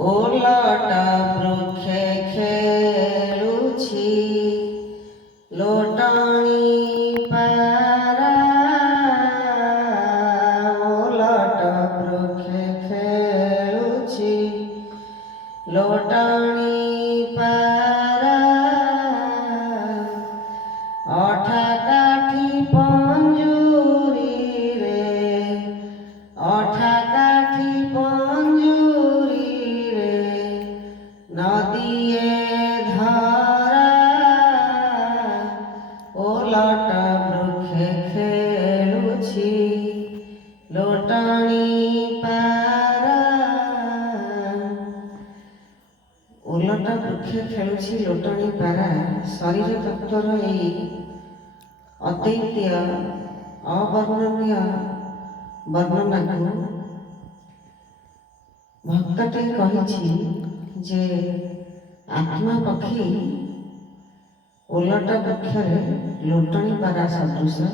ଓଲଟ ବୃକ୍ଷେ ଖେଳୁଛି ଲୋଟଣି ପାରା। ଓଲଟ ବୃକ୍ଷେ ଖେଳୁଛି ଲୋଟଣି ପାରା। ଅଠା କାଠି ପଞ୍ଜୁରୀରେ, ଅଠା କାଠି ପଞ୍ଜୁରୀରେ ନଦିଏ ଧରା। ଓଲଟ ବୃକ୍ଷେ ଖେଳୁଛି ଲୋଟଣି ପାରା। ଓଲଟ ବୃକ୍ଷେ ଖେଳୁଛି ଲୋଟଣି ପାରା ଶରୀର ତତ୍ତ୍ୱର ଏହି ଅଦ୍ୱିତୀୟ ଅବର୍ଣ୍ଣନୀୟ ବର୍ଣ୍ଣନାକୁ ଭକ୍ତଟି କହିଛି ଯେ ଆତ୍ମା ପକ୍ଷୀ ଓଲଟ ବୃକ୍ଷରେ ଲୋଟଣି ପାରା ସଦୃଶ।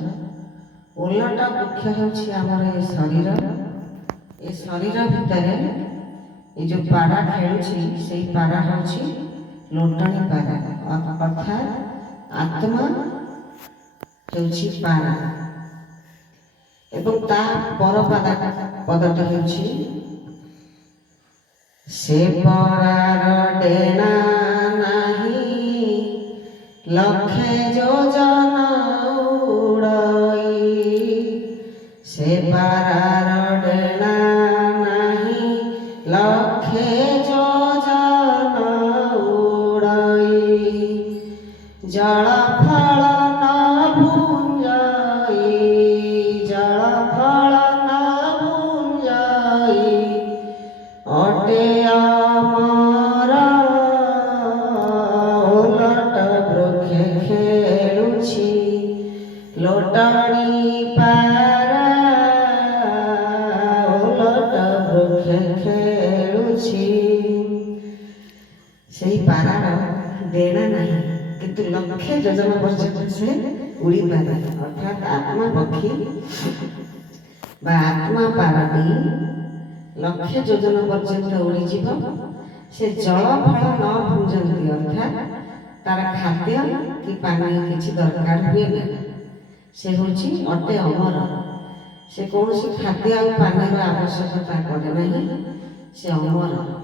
ଓଲଟ ବୃକ୍ଷ ହେଉଛି ଆମର ଏ ଶରୀର। ଏ ଶରୀର ଭିତରେ ଏ ଯେଉଁ ପାରା ଖେଳୁଛି ସେଇ ପାରା ହେଉଛି ଲୋଟଣି ପାରା, ଅର୍ଥାତ୍ ଆତ୍ମା ହେଉଛି ପାରା। ଏବଂ ତା ପଦଟି ହେଉଛି ସେ ପରାର ଡେଣା ନାହିଁ ଲକ୍ଷେ ଯୋଜନ ଉଡ଼ଇ। ସେ ପାରାର ଡେଣା ନାହିଁ ଲକ୍ଷେ ଯୋଜନ ଉଡ଼ଇ। ଜଳ ଫଳ ନ ଭୁଞ୍ଜଇ, ଜଳ ଫଳ ନ ଭୁଞ୍ଜଇ ଅଟେ ଅମର। ଓଲଟ ବୃକ୍ଷେ ଖେଳୁଛି ଲୋଟଣି ପାରା। ଓଲଟ ବୃକ୍ଷେ ଖେଳୁଛି। ସେହି ପାରାର ଡେଣା ନାହିଁ କିନ୍ତୁ ଲକ୍ଷେ ଯୋଜନ ପର୍ଯ୍ୟନ୍ତ ସେ ଉଡ଼ିପାରେ। ଅର୍ଥାତ୍ ଆତ୍ମା ପକ୍ଷୀ ବା ଆତ୍ମା ପାରାଟି ଲକ୍ଷେ ଯୋଜନ ପର୍ଯ୍ୟନ୍ତ ଉଡ଼ିଯିବ। ସେ ଜଳ ଫଳ ନ ଭୁଞ୍ଜନ୍ତି, ଅର୍ଥାତ୍ ତାର ଖାଦ୍ୟ କି ପାନୀୟ କିଛି ଦରକାର ହୁଏ ନାହିଁ। ସେ ହେଉଛି ଅଟେ ଅମର। ସେ କୌଣସି ଖାଦ୍ୟ ଆଉ ପାନୀୟର ଆବଶ୍ୟକତା କରେ ନାହିଁ, ସେ ଅମର।